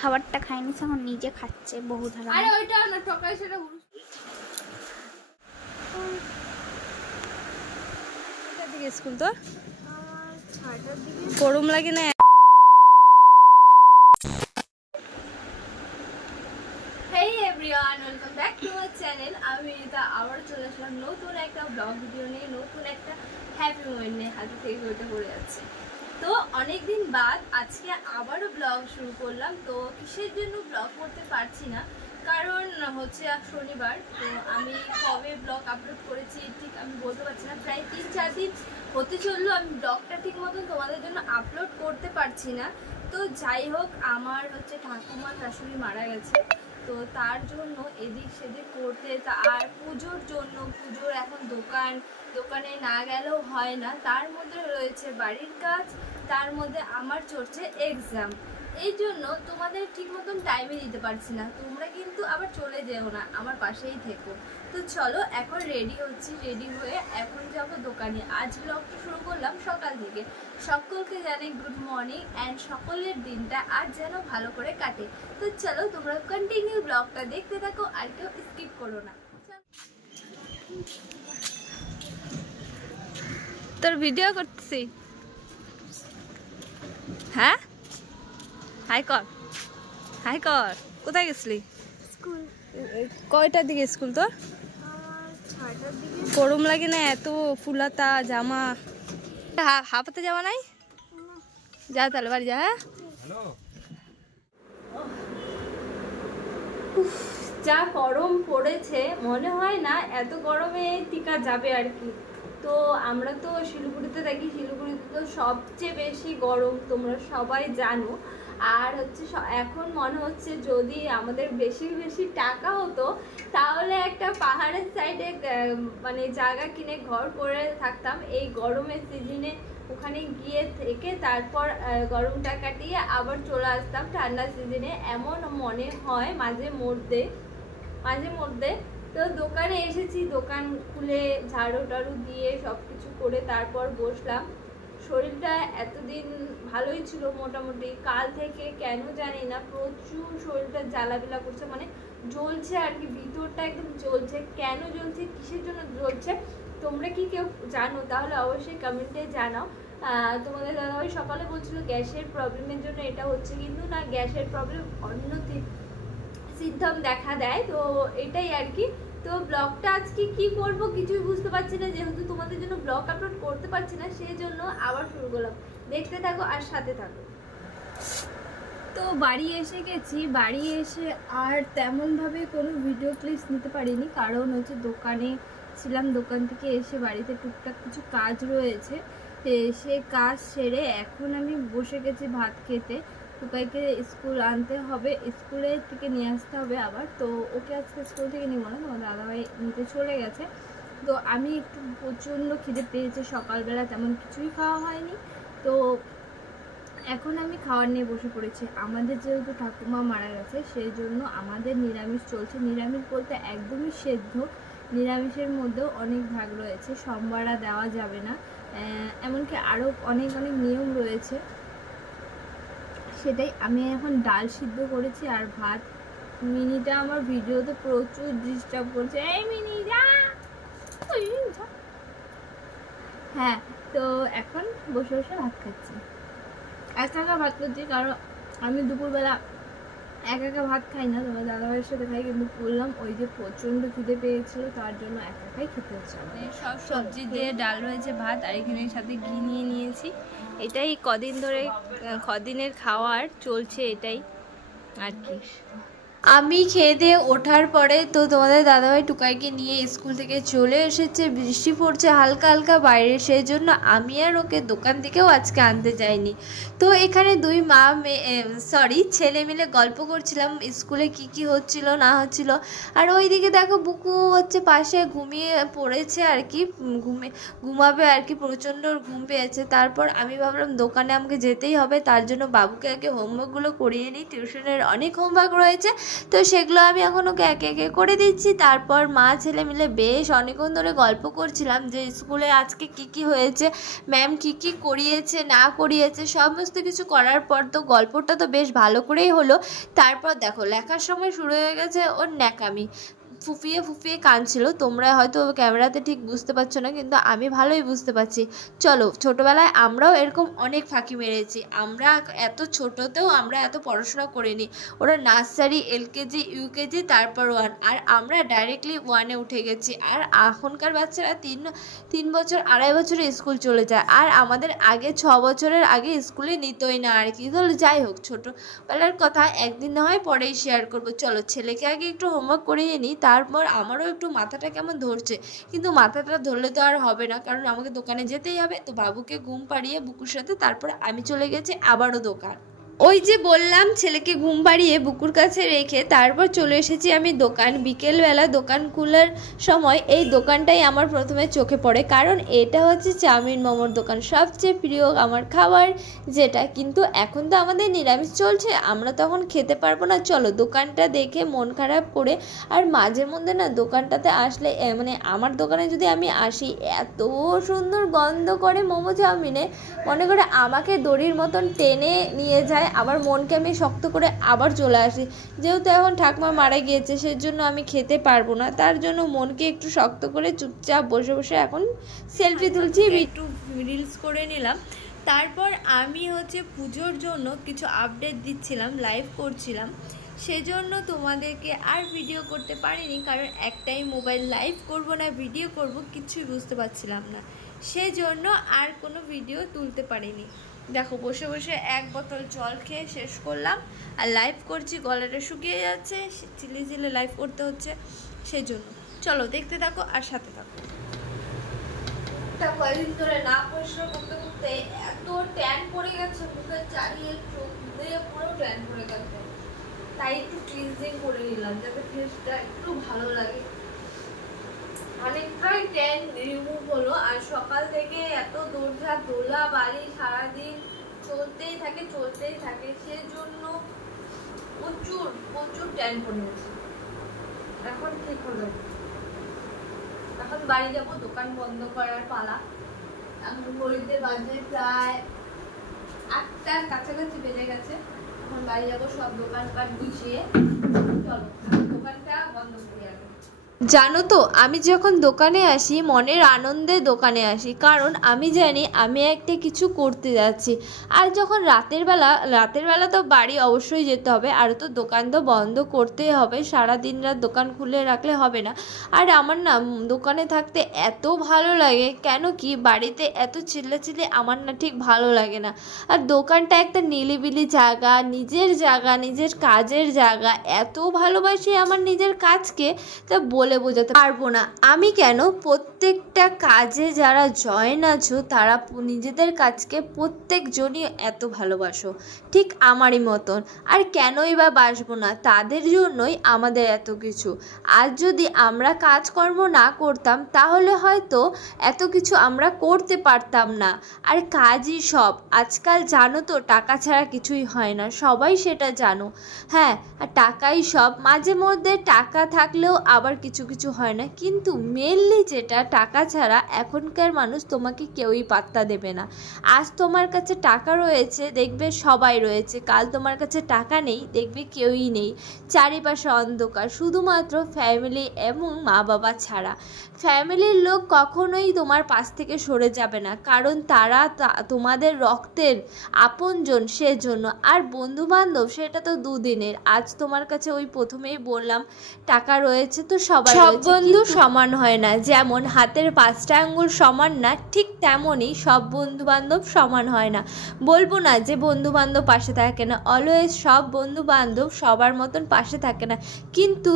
খাবারটা খাইনি, এখন নিজে খাচ্ছে বহু ধারা। আরে ওইটা না টকাই সেটা স্কুল তো গরম লাগে না? হেই everyone, welcome back to our channel. আমি রিতা আবার চলে আসলাম নতুন একটা ব্লগ ভিডিও নিয়ে, নতুন একটা হ্যাপি মোমেন্ট নিয়ে। হাতে থেকে ওইটা পড়ে যাচ্ছে। তো অনেকদিন বাদ আজকে আবারও ব্লগ শুরু করলাম। তো কিসের জন্য ব্লগ করতে পারছি না, কারণ হচ্ছে শনিবার। তো আমি কবে ব্লগ আপলোড করেছি ঠিক আমি বলতে পারছি না। প্রায় 3-4 দিন হতে চললো আমি ব্লগটা ঠিক মতন তোমাদের জন্য আপলোড করতে পারছি না। তো যাই হোক, আমার হচ্ছে ঠাকুমা শাশুড়ি মারা গেছে, তো তার জন্য এদিক সেদিক করতে, আর পুজোর জন্য, পুজোর এখন দোকানে না গেলেও হয় না। তার মধ্যে রয়েছে বাড়ির কাজ, তার মধ্যে আমার চলছে এক্সাম। এই জন্য তোমাদের ঠিক মতন টাইমে দিতে পারছি না। তোমরা কিন্তু আবার চলে যেও না, আমার পাশেই থেকো। তো চলো এখন রেডি হচ্ছি, রেডি হয়ে এখন যাব দোকানে। আজ ব্লগটা শুরু করলাম সকাল থেকে। সকলকে জানাই গুড মর্নিং অ্যান্ড সকলের দিনটা আজ যেন ভালো করে কাটে। তো চলো তোমরা কন্টিনিউ ব্লগটা দেখতে থাকো, আর কেউ স্কিপ করো না। তোর ভিডিও করতেছি। হ্যাঁ, হাই কর, হাই কর। কোথায় গেছিলি? স্কুল। কয়টার দিকে স্কুল তোর? 6টার দিকে। গরম লাগে না এত? ফুলাতা জামা, হাফাতে জামা নাই? যা তাহলে বাড়ি যা। হ্যাঁ, যা গরম পড়েছে, মনে হয় না এত গরমে টিকা যাবে আর কি। তো আমরা তো শিলিগুড়িতে থাকি, শিলিগুড়িতে তো সবচেয়ে বেশি গরম, তোমরা সবাই জানো। আর হচ্ছে এখন মনে হচ্ছে যদি আমাদের বেশি বেশি টাকা হতো তাহলে একটা পাহাড়ের সাইডে মানে জায়গা কিনে ঘর করে থাকতাম। এই গরমের সিজনে ওখানে গিয়ে থেকে তারপর গরমটা কাটিয়ে আবার চলে আসতাম ঠান্ডা সিজনে, এমন মনে হয় মাঝে মধ্যে। তো দোকানে এসেছি, দোকান খুলে ঝাড়ু টাড়ু দিয়ে সব কিছু করে তারপর বসলাম। শরীরটা এতদিন ভালোই ছিল মোটামুটি, কাল থেকে কেন জানি না প্রচুর শরীরটা জ্বালাবিলা করছে, মানে জ্বলছে আর কি, ভিতরটা একদম জ্বলছে। কেন জ্বলছে, কিসের জন্য জ্বলছে, তোমরা কি কেউ জানো তাহলে অবশ্যই কমেন্টে জানাও। তোমাদের দাদাভাই সকালে বলছিল গ্যাসের প্রবলেমের জন্য এটা হচ্ছে, কিন্তু না, গ্যাসের প্রবলেম অন্য সিমটম দেখা দেয়। তো এটাই আর কি। তো ব্লগটা আজকে কি করব কিছুই বুঝতে পারছি না, যেহেতু তোমাদের জন্য ব্লগ আপলোড করতে পারছি না, সেই জন্য আবার শুরু করলাম। দেখতে থাকো আর সাথে থাকো। তো বাড়ি এসে গেছি, বাড়ি এসে আর তেমনভাবে কোনো ভিডিও ক্লিপস নিতে পারিনি, কারণ হচ্ছে দোকানে ছিলাম। দোকান থেকে এসে বাড়িতে টুকটাক কিছু কাজ রয়েছে, সে কাজ সেরে এখন আমি বসে গেছি ভাত খেতে। টুকাইকে স্কুল আনতে হবে, স্কুলে থেকে নিয়ে আসতে হবে আবার। তো ওকে আজকে স্কুল থেকে নিব না, তোমার দাদাভাই নিতে চলে গেছে। তো আমি একটু প্রচণ্ড খিদে পেয়েছে, সকালবেলা তেমন কিছুই খাওয়া হয়নি। তো এখন আমি খাওয়ার নিয়ে বসে পড়েছি। আমাদের যেহেতু ঠাকুমা মারা গেছে সেই জন্য আমাদের নিরামিষ চলছে। নিরামিষ বলতে একদমই সেদ্ধ, নিরামিষের মধ্যেও অনেক ভাগ রয়েছে, সোমবারা দেওয়া যাবে না, এমনকি আরও অনেক অনেক নিয়ম রয়েছে। সেটাই আমি এখন ডাল সিদ্ধ করেছি আর ভাত। মিনিটা আমার ভিডিওতে প্রচুর ডিস্টার্ব করছে। এই মিনি যা। হ্যাঁ, তো এখন বসে বসে ভাত খাচ্ছি, একা ভাত খাচ্ছি, কারণ আমি দুপুরবেলা একা ভাত খাই না, তোমার দাদাভাইয়ের সাথে খাই। কিন্তু বললাম ওই যে প্রচণ্ড খিদে পেয়েছিল তার জন্য একাই খেতে হচ্ছে। সব সবজি দিয়ে ডাল রয়েছে, ভাত, আর এখানে সাথে ঘি নিয়ে নিয়েছি। এটাই কদিন ধরে কদিনের খাওয়ার চলছে, এটাই আর কি। আমি খেয়ে দিয়ে ওঠার পরে তো তোমাদের দাদাভাই টুকাইকে নিয়ে স্কুল থেকে চলে এসেছে। বৃষ্টি পড়ছে হালকা হালকা বাইরে, সেই জন্য আমি আর ওকে দোকান থেকেও আজকে আনতে যাইনি। তো এখানে দুই মা ছেলে মিলে গল্প করছিলাম স্কুলে কি কি হচ্ছিল না হচ্ছিল। আর ওইদিকে দেখো বুকু হচ্ছে পাশে ঘুমিয়ে পড়েছে আর কি, ঘুমাবে আর কি, প্রচণ্ড ঘুম পেয়েছে। তারপর আমি ভাবলাম দোকানে আমাকে যেতেই হবে, তার জন্য বাবুকে আগে হোমওয়ার্কগুলো করিয়ে নিই, টিউশনের অনেক হোমওয়ার্ক রয়েছে। তো সেগুলো আমি এখন ওকে একে একে করে দিচ্ছি। তারপর মা ছেলে মিলে বেশ অনেকক্ষণ ধরে গল্প করছিলাম যে স্কুলে আজকে কি হয়েছে, ম্যাম কি করিয়েছে না করিয়েছে, সমস্ত কিছু করার পর তো গল্পটা তো বেশ ভালো করেই হলো। তারপর দেখো লেখার সময় শুরু হয়ে গেছে ওর ন্যাকামি, ফুফিয়ে কাঁদছিল। তোমরা হয়তো ক্যামেরাতে ঠিক বুঝতে পারছো না, কিন্তু আমি ভালোই বুঝতে পারছি। চলো, ছোটোবেলায় আমরাও এরকম অনেক ফাঁকি মেরেছি। আমরা এত ছোটোতেও আমরা এত পড়াশোনা করিনি। ওরা নার্সারি, LKG, UKG, তারপর 1, আর আমরা ডাইরেক্টলি 1-এ উঠে গেছি। আর এখনকার বাচ্চারা 3 বছর 2.5 বছরে স্কুল চলে যায়, আর আমাদের আগে 6 বছরের আগে স্কুলে নিতই না আর কি। তো যাই হোক, ছোটোবেলার কথা একদিন না হয় পরেই শেয়ার করবো। চলো, ছেলেকে আগে একটু হোমওয়ার্ক করিয়ে নিই, তারপর আমারও একটু মাথাটা কেমন ধরছে, কিন্তু মাথাটা ধরলে তো আর হবে না, কারণ আমাকে দোকানে যেতেই হবে। তো বাবুকে ঘুম পাড়িয়ে বুকুর সাথে তারপর আমি চলে গেছি আবারও দোকান। ওই যে বললাম, ছেলেকে ঘুম পাড়িয়ে বুকুর কাছে রেখে তারপর চলে এসেছি আমি দোকান। বিকেলবেলা দোকান খোলার সময় এই দোকানটাই আমার প্রথমে চোখে পড়ে, কারণ এটা হচ্ছে চাউমিন মোমোর দোকান, সবচেয়ে প্রিয় আমার খাবার যেটা। কিন্তু এখন তো আমাদের নিরামিষ চলছে, আমরা তখন খেতে পারবো না। চলো, দোকানটা দেখে মন খারাপ করে, আর মাঝে মধ্যে না দোকানটাতে আসলে মানে আমার দোকানে যদি আমি আসি, এত সুন্দর গন্ধ করে মোমো চাউমিনে, মনে করে আমাকে দড়ির মতন টেনে নিয়ে যায়। আবার মনকে আমি শক্ত করে আবার চলে আসি। যেহেতু এখন ঠাকুমা মারা গিয়েছে, সেজন্য আমি খেতে পারবো না, তার জন্য মনকে একটু শক্ত করে চুপচাপ বসে বসে এখন সেলফি তুলছি, একটু রিলস করে নিলাম। তারপর আমি হচ্ছে পুজোর জন্য কিছু আপডেট দিচ্ছিলাম, লাইভ করছিলাম, সেজন্য তোমাদেরকে আর ভিডিও করতে পারিনি, কারণ একটাই মোবাইল, লাইভ করব না ভিডিও করব কিছুই বুঝতে পারছিলাম না, সেজন্য আর কোনো ভিডিও তুলতে পারিনি। দেখো, বসে বসে 1 বোতল জল খেয়ে শেষ করলাম, আর লাইভ করছি, গলাটা শুকিয়ে যাচ্ছে, চিলে লাইভ করতে হচ্ছে, সেই জন্য। চলো, দেখতে থাকো আর সাথে থাকো। কয়েকদিন ধরে না পরিষ্কার করতে করতে এত ট্যান পড়ে গেছে মুখের চারিয়ে, চোখ দিয়ে পুরো ট্যান পড়ে গেছে, তাই একটু ক্লিনজিং করে নিলাম যাতে ফেসটা একটু ভালো লাগে। অনেকটাই ট্যান রিমুভ হলো। আর সকাল থেকে এত দৌড়ঝাঁপ, দোলা বাড়ি সারাদিন চলতেই থাকে, সেজন্য প্রচুর ট্যান পড়ে গেছে। এখন ঠিক হলো, এখন বাড়ি যাবো, দোকান বন্ধ করার পালা। এখন ঘড়িতে বাজে প্রায় 8টার কাছাকাছি বেজে গেছে। এখন বাড়ি যাবো, সব দোকানপাট গুছিয়ে। চলো, দোকানটা বন্ধ করি আগে। জানো তো, আমি যখন দোকানে আসি মনের আনন্দে দোকানে আসি, কারণ আমি জানি আমি একটা কিছু করতে যাচ্ছি। আর যখন রাতের বেলা তো বাড়ি অবশ্যই যেতে হবে, আর তো দোকান তো বন্ধ করতেই হবে, সারা দিন রাত দোকান খুলে রাখলে হবে না। আর আমার না দোকানে থাকতে এত ভালো লাগে, কেন কি বাড়িতে এত চিল্লাচিল্লি আমার না ঠিক ভালো লাগে না। আর দোকানটা একটা নিলিবিলি জায়গা, নিজের কাজের জায়গা, এত ভালোবাসি আমার নিজের কাজকে, তা বলে বোঝাতে পারবো না। আমি কেন, প্রত্যেকটা কাজে যারা জয়েন আছো তারা নিজেদের কাজকে প্রত্যেকজনই এত ভালোবাসো, ঠিক আমারই মতন। আর কেনই বা বাসবো না, তাদের জন্যই আমাদের এত কিছু। আর যদি আমরা কাজকর্ম না করতাম তাহলে হয়তো এত কিছু আমরা করতে পারতাম না। আর কাজই সব। আজকাল জানো তো, টাকা ছাড়া কিছুই হয় না, সবাই সেটা জানো। হ্যাঁ, আর টাকাই সব। মাঝে মধ্যে টাকা থাকলেও আবার কিছু হয় না, কিন্তু মেনলি যেটা, টাকা ছাড়া এখনকার মানুষ তোমাকে কেউই পাত্তা দেবে না। আজ তোমার কাছে টাকা রয়েছে, দেখবে সবাই রয়েছে, কাল তোমার কাছে টাকা নেই, দেখবে কেউই নেই, চারিপাশে অন্ধকার, শুধুমাত্র ফ্যামিলি এবং মা বাবা ছাড়া। ফ্যামিলির লোক কখনোই তোমার পাশ থেকে সরে যাবে না, কারণ তারা তোমাদের রক্তের আপনজন, সেজন্য। আর বন্ধু বান্ধব সেটা তো দুদিনের। আজ তোমার কাছে ওই প্রথমেই বললাম টাকা রয়েছে তো সব বন্ধু সমান হয় না, যেমন হাতের 5টা আঙ্গুল সমান না, ঠিক তেমনই সব বন্ধু বান্ধব সমান হয় না। বলবো না যে বন্ধু বান্ধব পাশে থাকে না, অলওয়েজ সব বন্ধু বান্ধব সবার মতন পাশে থাকে না, কিন্তু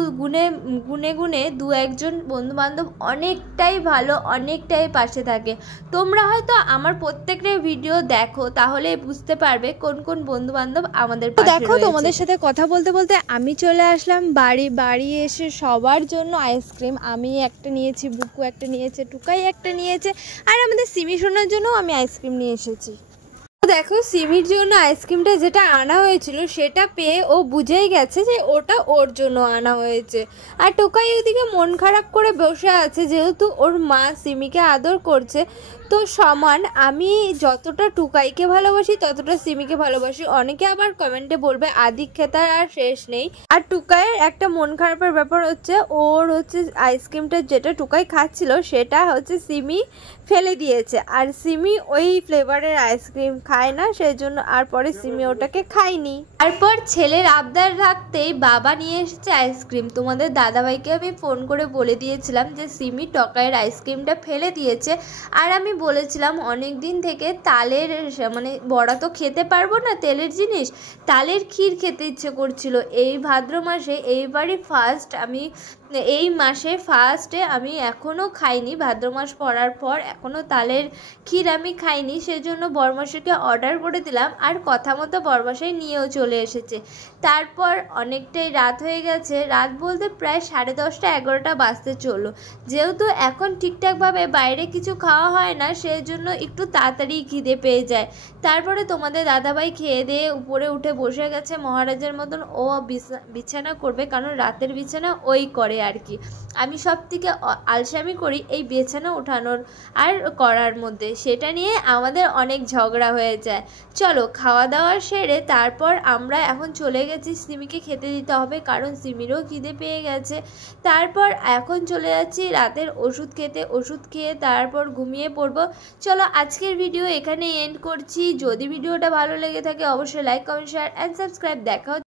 গুনে 2-1জন বন্ধু বান্ধব অনেকটাই ভালো, অনেকটাই পাশে থাকে। তোমরা হয়তো আমার প্রত্যেকটা ভিডিও দেখো, তাহলে বুঝতে পারবে কোন কোন বন্ধু বান্ধব আমাদের পাশে রয়েছে। দেখো, তোমাদের সাথে কথা বলতে বলতে আমি চলে আসলাম বাড়ি এসে সবার জন্য আইসক্রিম। আমি একটা নিয়েছি, বুকু একটা নিয়েছে, টুকাই একটা নিয়েছে, আর আমাদের সিমি সোনার জন্য আমি আইসক্রিম নিয়ে এসেছি। দেখো সিমির জন্য আইসক্রিমটা যেটা আনা হয়েছিল সেটা পেয়ে ও বুঝেই গেছে যে ওটা ওর জন্য আনা হয়েছে। আর টোকাই ওদিকে মন খারাপ করে বসে আছে, যেহেতু ওর মা সিমিকে আদর করছে। তো সমান আমি যতটা টুকাইকে ভালোবাসি ততটা সিমিকে ভালোবাসি। অনেকে আবার কমেন্টে বলবে আদিক খেতার আর শেষ নেই। আর টুকাইয়ের একটা মন খারাপের ব্যাপার হচ্ছে, ওর হচ্ছে আইসক্রিমটা যেটা টুকাই খাচ্ছিল সেটা হচ্ছে সিমি ফেলে দিয়েছে, আর সিমি ওই ফ্লেভারের আইসক্রিম খায় না, সেই জন্য আর পরে সিমি ওটাকে খায়নি। তারপর ছেলের আবদার রাখতেই বাবা নিয়ে এসেছে আইসক্রিম। তোমাদের দাদাভাইকে আমি ফোন করে বলে দিয়েছিলাম যে সিমি টকাইয়ের আইসক্রিমটা ফেলে দিয়েছে। আর আমি বলেছিলাম অনেক দিন থেকে তালের মানে বড়া তো খেতে পারবো না, তেলের জিনিস, তালের ক্ষীর খেতে ইচ্ছে করছিল। এই ভাদ্র মাসে এইবারই ফার্স্ট আমি এই মাসে ফার্স্টে আমি এখনও খাইনি, ভাদ্র মাস পড়ার পর এখনও তালের ক্ষীর আমি খাইনি। সেজন্য বরমাসিকে অর্ডার করে দিলাম, আর কথা মতো বরমাসাই নিয়েও চলে এসেছে। তারপর অনেকটাই রাত হয়ে গেছে, রাত বলতে প্রায় 10:30 11টা বাজতে চললো। যেহেতু এখন ঠিকঠাকভাবে বাইরে কিছু খাওয়া হয় না, সেই জন্য একটু তাড়াতাড়ি খিদে পেয়ে যায়। তারপরে তোমাদের দাদাভাই খেয়ে দিয়ে উপরে উঠে বসে গেছে মহারাজের মতন। ও বিছানা করবে, কারণ রাতের বিছানা ওই করে আর কি। আমি সব থেকে আলসামি করি এই বিছানা ওঠানোর আর করার মধ্যে, সেটা নিয়ে আমাদের অনেক ঝগড়া হয়ে যায়। চলো খাওয়া দাওয়া সেরে তারপর আমরা এখন চলে গেছি সিমিকে খেতে দিতে হবে, কারণ সিমিরও খিদে পেয়ে গেছে। তারপর এখন চলে যাচ্ছি রাতের ওষুধ খেতে, ওষুধ খেয়ে তারপর ঘুমিয়ে পড়বো। চলো আজকের ভিডিও এখানে এন্ড করছি। যদি ভিডিওটা ভালো লেগে থাকে অবশ্যই like comment share and subscribe. দেখা